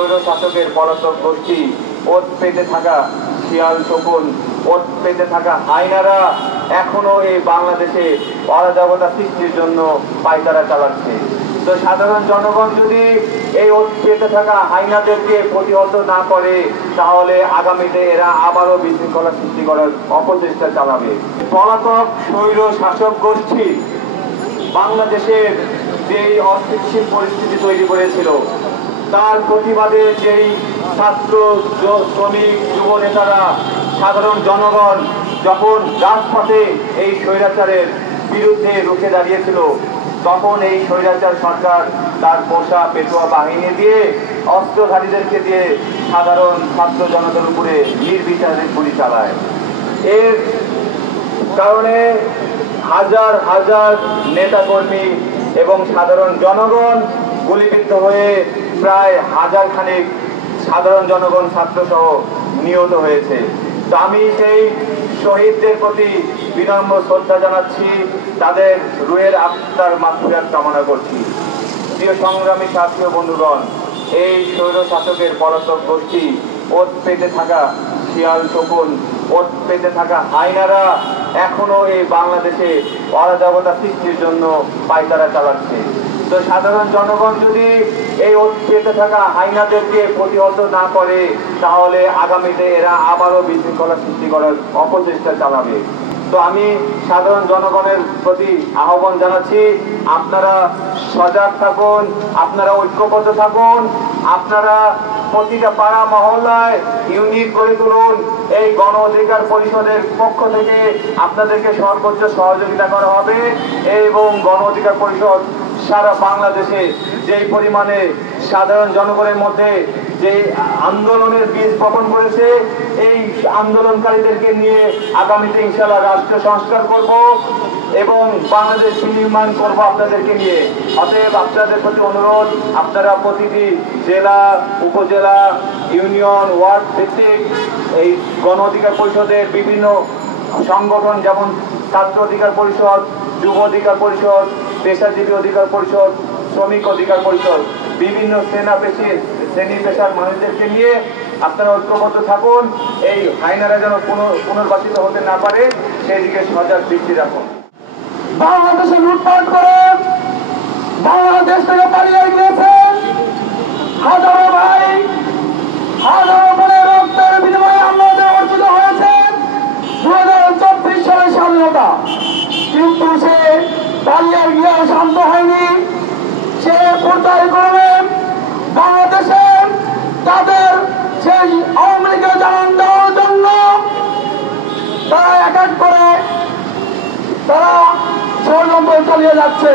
স্বৈর শাসকের পলাতক গোষ্ঠী, ওত পেতে থাকা শিয়াল শকুন, ওত পেতে থাকা হায়নারা এখনো এই বাংলাদেশে অরাজকতা সৃষ্টির জন্য পায়তারা চালাচ্ছে। তো সাধারণ জনগণ যদি এই ওত পেতে থাকা হায়নাদেরকে প্রতিহত না করে, তাহলে আগামীতে এরা আবারও বিশৃঙ্খলা সৃষ্টি করার অপচেষ্টা চালাবে। পলাতক স্বৈর শাসক গোষ্ঠী বাংলাদেশের যেই অস্থিতিশীল পরিস্থিতি তৈরি করেছিল, তার প্রতিবাদে যেই ছাত্র, শ্রমিক, যুব নেতারা, সাধারণ জনগণ যখন রাজপথে এই স্বৈরাচারের বিরুদ্ধে রুখে দাঁড়িয়েছিল, তখন এই স্বৈরাচার সরকার তার পোষা পেটোয়া বাহিনী দিয়ে, অস্ত্রধারীদেরকে দিয়ে সাধারণ ছাত্র জনতার উপরে নির্বিচারে গুলি চালায়। এর কারণে হাজার হাজার নেতাকর্মী এবং সাধারণ জনগণ গুলিবিদ্ধ হয়ে প্রায় হাজার খানেক সাধারণ জনগণ ছাত্রসহ নিহত হয়েছে। তো আমি সেই শহীদদের প্রতি বিনম্র শ্রদ্ধা জানাচ্ছি, তাদের রুহের আত্মার মাগফিরাত কামনা করছি। প্রিয় সংগ্রামী সাথী ও বন্ধুগণ, এই স্বৈর শাসকের পলাতক গোষ্ঠী, ওত পেতে থাকা শিয়াল শকুন, ওত পেতে থাকা হায়নারা এখনো এই বাংলাদেশে অরাজকতা সৃষ্টির জন্য পায়তারা চালাচ্ছে। তো সাধারণ জনগণ যদি এই ওত পেতে থাকা হায়নাদেরকে প্রতিহত না করে, তাহলে আগামীতে এরা আবারও বিশৃঙ্খলা সৃষ্টি করার অপচেষ্টা চালাবে। তো আমি সাধারণ জনগণের প্রতি আহ্বান জানাচ্ছি, আপনারা সজাগ থাকুন, আপনারা ঐক্যবদ্ধ থাকুন, আপনারা প্রতিটা পাড়া মহল্লায় ইউনিট গড়ে তুলুন। এই গণ অধিকার পরিষদের পক্ষ থেকে আপনাদেরকে সর্বোচ্চ সহযোগিতা করা হবে এবং গণ অধিকার পরিষদ সারা বাংলাদেশে যেই পরিমাণে সাধারণ জনগণের মধ্যে যে আন্দোলনের বীজ বপন করেছে, এই আন্দোলনকারীদেরকে নিয়ে আগামীতে ইনশাআল্লাহ রাষ্ট্র সংস্কার করব এবং বাংলাদেশ বিনির্মাণ করব আপনাদেরকে নিয়ে। অতএব আপনাদের প্রতি অনুরোধ, আপনারা প্রতিটি জেলা, উপজেলা, ইউনিয়ন, ওয়ার্ড ভিত্তিক এই গণ অধিকার পরিষদের বিভিন্ন সংগঠন, যেমন ছাত্র অধিকার পরিষদ, যুব অধিকার পরিষদ, পেশাজীবী অধিকার পরিষদ, শ্রমিক অধিকার পরিষদ, বিভিন্ন শ্রেণী পেশার মানুষদেরকে নিয়ে আপনারা ঐক্যবদ্ধ থাকুন। এই হায়নারা যেন পুনর্বাসিত হতে না পারে, সেই দিকে সজাগ দৃষ্টি রাখুন। বাংলাদেশে লুটপাট করে বাংলাদেশ থেকে পালিয়ে গিয়েছে হাজারো ভাই, হাজারো বোনের রক্তের বিনিময়ে আমাদের অর্জিত হয়েছে 2024 সালের স্বাধীনতা। কিন্তু সে পালিয়ে গিয়ে শান্ত হয়নি, সে পর্যায়ক্রমে বাংলাদেশে তাদের সেই আওয়ামী লীগের জানান দেওয়ার জন্য তারা এক এক করে তারা ষড়যন্ত্র চালিয়ে যাচ্ছে।